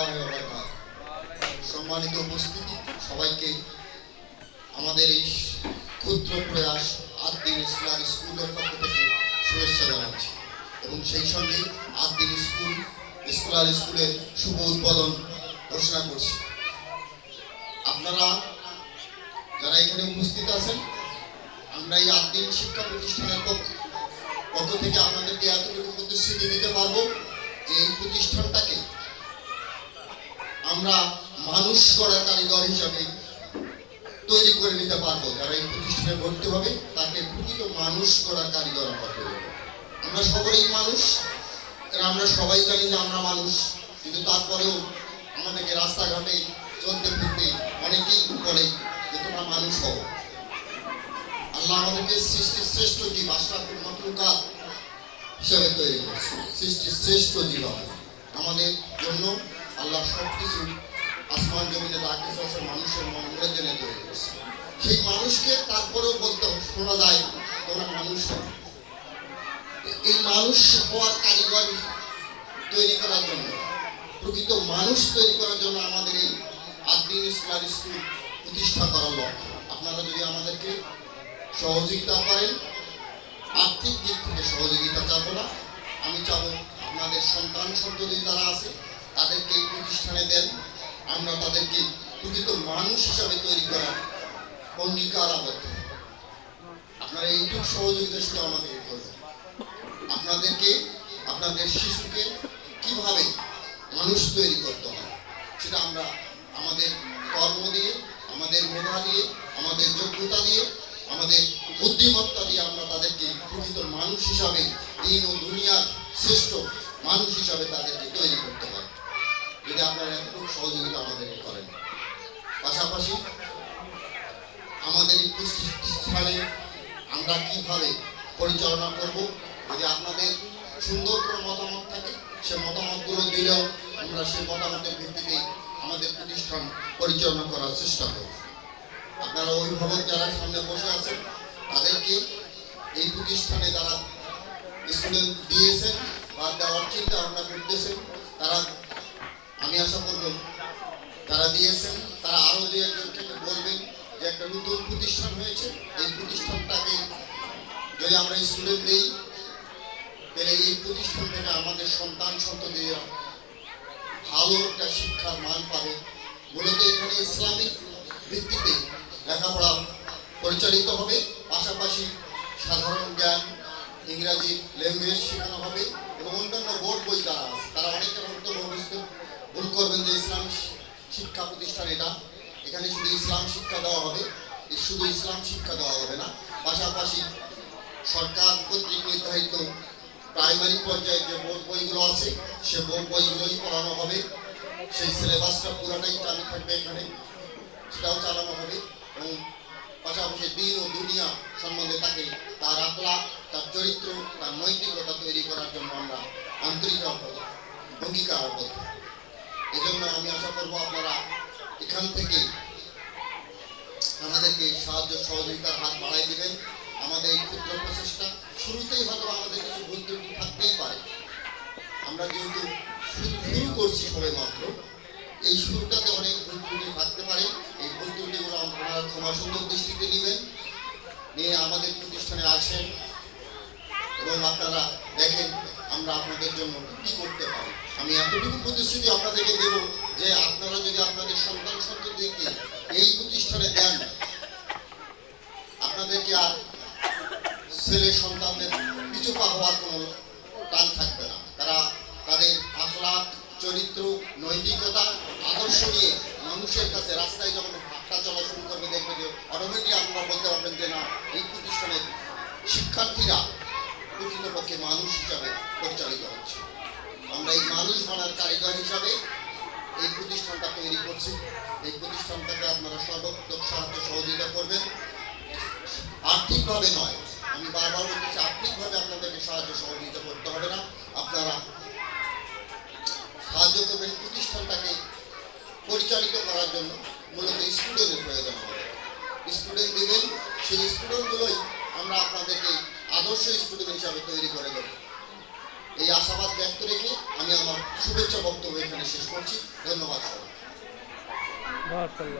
রহমতুল্লাহি ওয়া বারাকাতুহু। সম্মানিত উপস্থিতি, সবাইকে আমাদের এই ক্ষুদ্র প্রয়াস আদ-দ্বীন ইসলামী স্কুলের পক্ষ থেকে শুভেচ্ছা জানাচ্ছি এবং সেই সঙ্গে আদ-দ্বীন স্কুলের শুভ উদ্বোধন ঘোষণা করছি। আপনারা যারা এখানে উপস্থিত আছেন, আমরা এই আদ-দ্বীন শিক্ষা প্রতিষ্ঠানের পক্ষ থেকে আপনাদেরকে এতটুকু প্রতিশ্রুতি দিতে পারবো যে এই প্রতিষ্ঠানটাকে আমরা মানুষ গড়ার কারিগর হিসাবে তৈরি করে নিতে পারবো। যারা এই প্রতিষ্ঠানে ভর্তি হবে তাকে প্রকৃত মানুষ গড়ার কারিগর আমরা তৈরি করব। আমরা সকলেই মানুষ, আমরা সবাই জানি যে আমরা মানুষ, কিন্তু তারপরেও আমাদেরকে রাস্তাঘাটে চলতে ফিরতে অনেকেই বলে যে তোমরা মানুষ হও। আল্লাহ আমাদেরকে সৃষ্টির শ্রেষ্ঠ জীব আশরাফুল মাখলুকাত হিসাবে তৈরি করছে। সৃষ্টির শ্রেষ্ঠ জীব আমাদের জন্য আল্লাহ সবকিছু আসমান জমিনে যা কিছু আছে মানুষের মঙ্গলের জন্য তৈরি করছে। সেই মানুষকে তারপরেও বলতে শোনা যায় তোমরা মানুষ হও। এই মানুষ হওয়ার কারিগর তৈরি করার জন্য, প্রকৃত মানুষ তৈরি করার জন্য আমাদের এই আদ-দ্বীন ইসলামী স্কুল প্রতিষ্ঠা করার লক্ষ্য। আপনারা যদি আমাদেরকে সহযোগিতা করেন, আর্থিক দিক থেকে সহযোগিতা চাবো না, আমি চাবো আপনাদের সন্তান সন্ততি যারা আছে তাদেরকে এই প্রতিষ্ঠানে দেন। আমরা তাদেরকে প্রকৃত মানুষ হিসাবে তৈরি করার অঙ্গীকার আবদ্ধ। আপনারা এইটুকু সহযোগিতা শুধু আমাদেরকে করবেন। আপনাদেরকে আপনাদের শিশুকে কিভাবে মানুষ তৈরি করতে হয় সেটা আমরা আমাদের কর্ম দিয়ে, আমাদের মেধা দিয়ে, আমাদের যোগ্যতা দিয়ে, আমাদের বুদ্ধিমত্তা দিয়ে আমরা তাদেরকে প্রকৃত মানুষ হিসাবে, দিন ও দুনিয়ার শ্রেষ্ঠ মানুষ হিসাবে তাদেরকে তৈরি করতে পারি, যদি আপনারা এতটুকু সহযোগিতা আমাদেরকে করেন। পাশাপাশি আমাদের এই প্রতিষ্ঠানে আমরা কিভাবে পরিচালনা করব, যদি আপনাদের সুন্দর করে মতামত থাকে সে মতামতগুলো দিলেও আমরা সেই মতামতের ভিত্তিতে আমাদের প্রতিষ্ঠান পরিচালনা করার চেষ্টা করব। আপনারা অভিভাবক যারা সামনে বসে আছেন তাদেরকে এই প্রতিষ্ঠানে যারা স্টুডেন্ট দিয়েছেন বা দেওয়ার চিন্তা ভাবনা করতেছেন, তারা আমি আশা করব যারা দিয়েছেন তারা আরও দু একজনকে বলবেন যে একটা নতুন প্রতিষ্ঠান হয়েছে, এই প্রতিষ্ঠানটাকে যদি আমরা স্টুডেন্ট দিই তাহলে এই প্রতিষ্ঠান থেকে আমাদের সন্তান সন্ততিরা ভালো একটা শিক্ষার মান পাবে। মূলত এখানে ইসলামিক ভিত্তিতে লেখাপড়া পরিচালিত হবে, পাশাপাশি সাধারণ জ্ঞান, ইংরাজি ল্যাঙ্গুয়েজ শেখানো হবে এবং অন্যান্য বোর্ড বই যারা আছে তারা অনেকটা ভুল করবেন যে ইসলাম শিক্ষা প্রতিষ্ঠান এটা, এখানে শুধু ইসলাম শিক্ষা দেওয়া হবে। শুধু ইসলাম শিক্ষা দেওয়া হবে না, পাশাপাশি সরকার কর্তৃক নির্ধারিত প্রাইমারি পর্যায়ে যে বোর্ড বইগুলো আছে সে বোর্ড বইগুলোই পড়ানো হবে। সেই সিলেবাসটা পুরাটাই চালু থাকবে এখানে, সেটাও চালানো হবে এবং পাশাপাশি দিন ও দুনিয়া সম্বন্ধে তাকে তার আখলাক, তার চরিত্র, তার নৈতিকতা তৈরি করার জন্য আমরা আন্তরিক অঙ্গীকারবদ্ধ। এই জন্য আমি আশা করবো আপনারা এখান থেকে আমাদেরকে সাহায্য সহযোগিতার হাত বাড়াই দেবেন। আমাদের এই ক্ষুদ্র প্রচেষ্টা শুরুতেই হয়তো আমাদের কিছু ভুল ত্রুটি থাকতেই পারে, আমরা যেহেতু শুরু করছি সবে মাত্র, এই শুরুটাতে অনেক ভুল ত্রুটি থাকতে পারে। এই ভুল ত্রুটিগুলো আপনারা ক্ষমা সুন্দর দৃষ্টিতে নেবেন, নিয়ে আমাদের প্রতিষ্ঠানে আসেন এবং আপনারা দেখেন আমরা আপনাদের জন্য কি করতে পারি। আমি এতটুকু প্রতিশ্রুতি আপনাদেরকে দেব যে আপনারা যদি আপনাদের সন্তান সন্ততিকে এই প্রতিষ্ঠানে দেন, আপনাদেরকে আর ছেলে সন্তানদের পিছু পা হওয়ার কোনো টান থাকবে না। তারা তাদের আখলাক, চরিত্র, নৈতিকতা, আদর্শ নিয়ে মানুষের কাছে রাস্তায় যখন হাঁটা চলা শুরু করবে দেখবে যে অটোমেটিক আপনারা বলতে পারবেন যে না, এই প্রতিষ্ঠানের শিক্ষার্থীরা প্রকৃতপক্ষে মানুষ হিসাবে পরিচালিত হচ্ছে। আমরা এই মানুষ বানার কারিগর হিসাবে এই প্রতিষ্ঠানটা তৈরি করছি। এই প্রতিষ্ঠানটাকে আপনারা সর্বাত্মক সাহায্য সহযোগিতা করবেন, আর্থিকভাবে নয়। আমি বারবার বলতেছি আর্থিকভাবে আপনাদেরকে সাহায্য সহযোগিতা করতে হবে না, আপনারা সাহায্য করবেন প্রতিষ্ঠানটাকে পরিচালিত করার জন্য। মূলত স্টুডেন্টের প্রয়োজন হবে, স্টুডেন্ট দেবেন, সেই স্টুডেন্টগুলোই আমরা আপনাদেরকে আদর্শ স্টুডেন্ট হিসাবে তৈরি করে দেব। এই আশাবাদ ব্যক্ত রেখে আমি আমার শুভেচ্ছা বক্তব্য এখানে শেষ করছি। ধন্যবাদ। মাশাআল্লাহ।